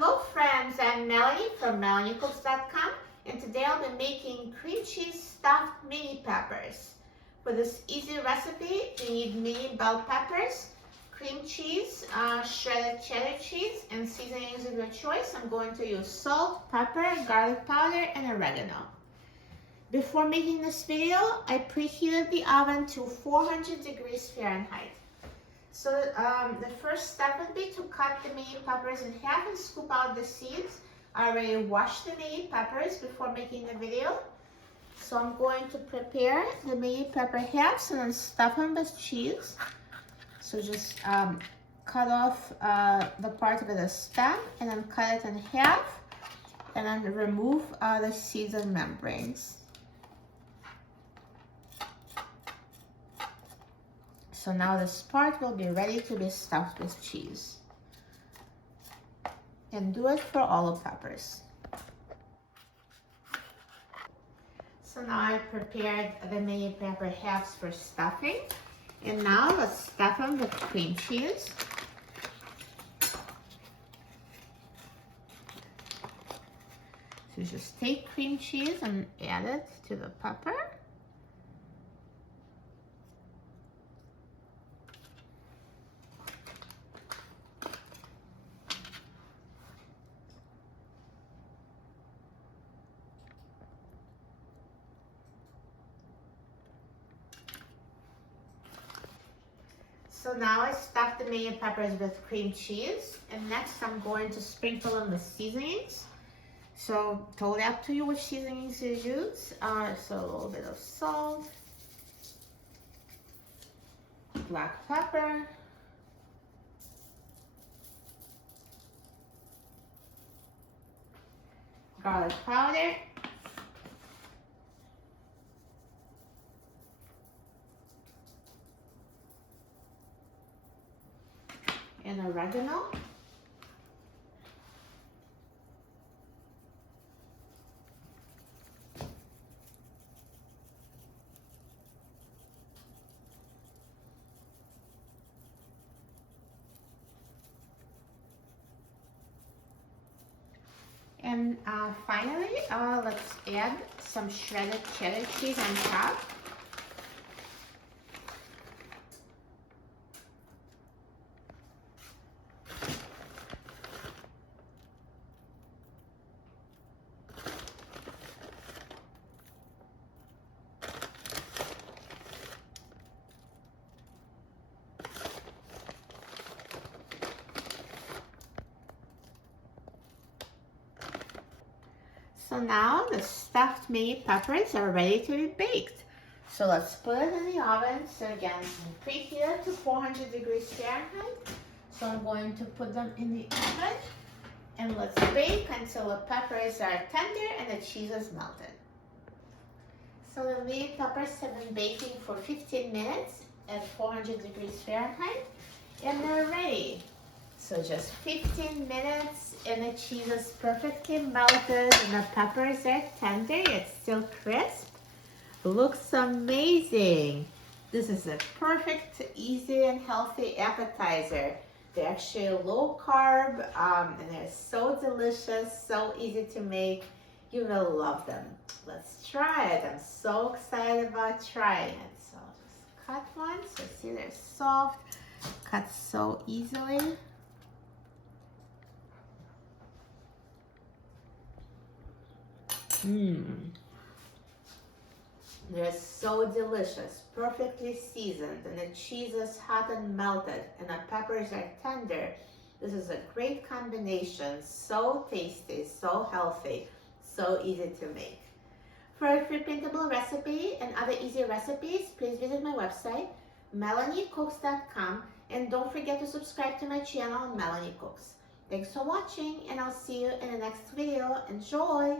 Hello friends, I'm Melanie from melaniecooks.com, and today I'll be making cream cheese stuffed mini peppers. For this easy recipe, you need mini bell peppers, cream cheese, shredded cheddar cheese, and seasonings of your choice. I'm going to use salt, pepper, garlic powder, and oregano. Before making this video, I preheated the oven to 400 degrees Fahrenheit. So the first step would be to cut the mini peppers in half and scoop out the seeds. I already washed the mini peppers before making the video. So I'm going to prepare the mini pepper halves and then stuff them with cheese. So just cut off the part of the stem and then cut it in half and then remove the seeds and membranes. So now this part will be ready to be stuffed with cheese. And do it for all the peppers. So now I've prepared the mini pepper halves for stuffing. And now let's stuff them with cream cheese. So just take cream cheese and add it to the pepper. So now I stuffed the mini peppers with cream cheese, and next I'm going to sprinkle them with seasonings. So totally up to you which seasonings you use. So a little bit of salt, black pepper, garlic powder, and oregano. And finally, let's add some shredded cheddar cheese on top. So now the stuffed mini peppers are ready to be baked. So let's put it in the oven. So again, preheat it to 400 degrees Fahrenheit. So I'm going to put them in the oven and let's bake until the peppers are tender and the cheese is melted. So the mini peppers have been baking for 15 minutes at 400 degrees Fahrenheit and they're ready. So just 15 minutes and the cheese is perfectly melted and the peppers are tender yet still crisp. Looks amazing. This is a perfect, easy and healthy appetizer. They're actually low carb and they're so delicious, so easy to make. You will love them. Let's try it. I'm so excited about trying it. So just cut one. So see they're soft, cut so easily. They're so delicious, perfectly seasoned, and the cheese is hot and melted, and the peppers are tender. This is a great combination, so tasty, so healthy, so easy to make. For a free printable recipe and other easy recipes, please visit my website, melaniecooks.com, and don't forget to subscribe to my channel, Melanie Cooks. Thanks for watching, and I'll see you in the next video. Enjoy!